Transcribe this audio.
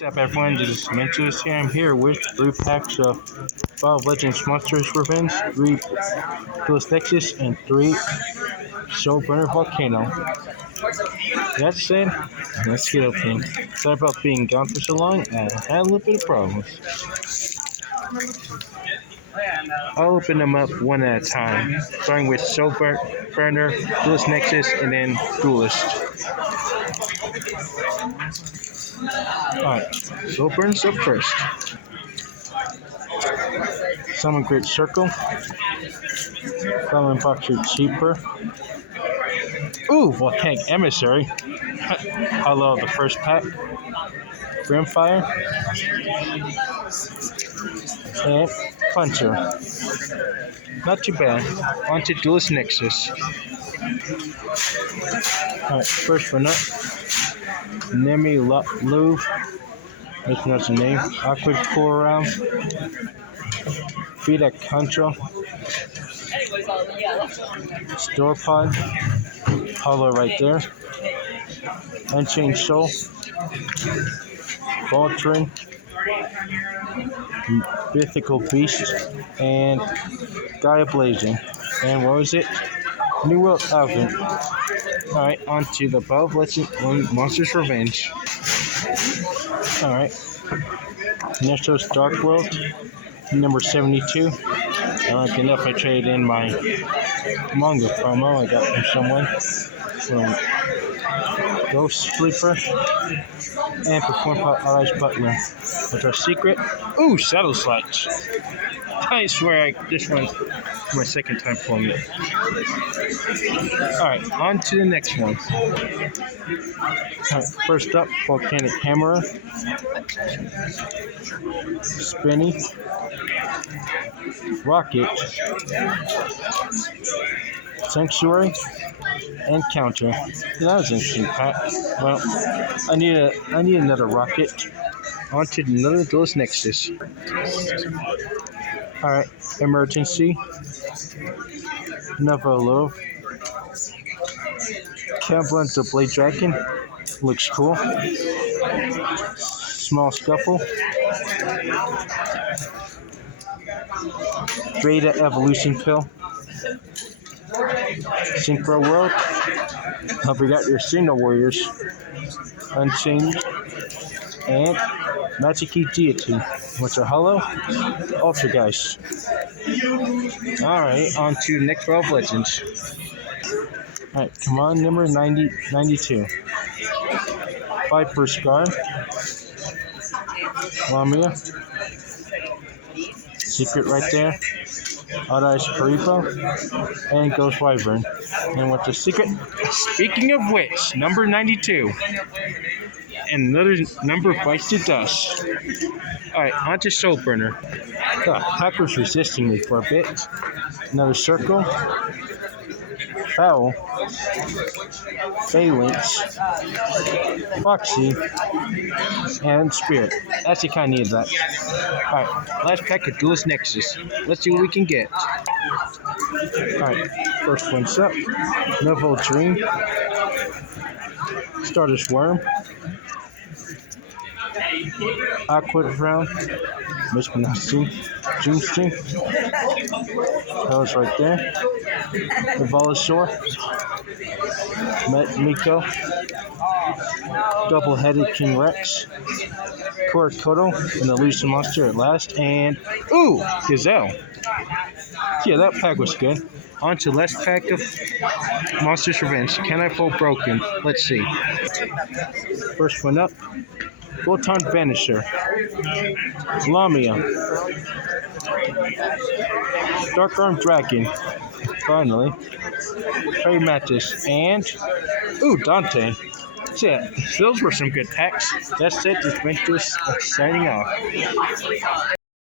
What's up, everyone? This is Nexious here. I'm here with 3 packs of Fire Legends Monstrous Revenge, 3 Duelist Nexious, and 3 Soul Burner Volcano. That's it. Let's get opening. Sorry about being gone for so long. I had a little bit of problems. I'll open them up one at a time, starting with Soul Burner, Duelist Nexious, and then Duelist. Alright, Soul Burner's up first. Summon Great Circle. Summon Boxer Cheaper. Ooh, Volcanic Emissary. I love the first pack. Brimfire. And Puncher. Not too bad. On to Duelist Nexious. Alright, first one up. Nemi Louvre. That's the name. Awkward Coral. Vita Contra. Store Pod. Hollow right there. Unchained Soul. Voltrin. Mythical Beast. And Gaia Blazing. And what was it? New World Advent. Alright, on to the above. Let's Monstrous Revenge. Alright. Nexus Dark World. Number 72. I like enough I traded in my manga promo I got from someone. Ghost Sleeper. And Perform Allies Butler. With our secret. Ooh, Saddle Slides. I swear this one's my second time pulling it. Alright, on to the next one. Alright, first up, Volcanic Hammerer. Spinny. Rocket. Sanctuary. And Counter. That was an interesting pack. Well, I need another Rocket. On to another Duelist Nexious. Alright, Emergency. Navalo. Cablin the Blade Dragon. Looks cool. Small Scuffle. Drada Evolution Pill. Synchro World. Hope you got your Signal Warriors. Unchained. And Magic-y Deity, which are hollow. Ultra Geist. Alright, on to next 12 Legends. Alright, come on, number 92. Viper Scar. Lamia. Secret right there. Odd Eyes Karipo. And Ghost Wyvern. And what's the secret? Speaking of which, number 92. And another number bites the dust. Alright, on to Soul Burner. Pack was resisting me for a bit. Another circle. Foul. Phalanx. Foxy. And Spirit. Actually kind of needed that. Alright, last pack of Duelist Nexious. Let's see what we can get. Alright, first one's up. Novel Dream. Stardust Worm. Aqua Round. Mispronouncing. Dreamstream. That was right there. The Velosaur. Miko. Double-headed King Rex. Korakoto. An Elusive Monster at last. And, ooh, Gazelle. Yeah, that pack was good. On to last pack of Monstrous Revenge. Can I pull Broken? Let's see. First one up. Photon Vanisher. Lamia. Dark Arm Dragon. Finally. Fairy Mantis. And, ooh, Dante. So yeah, those were some good packs. That's it. This Ventus signing off.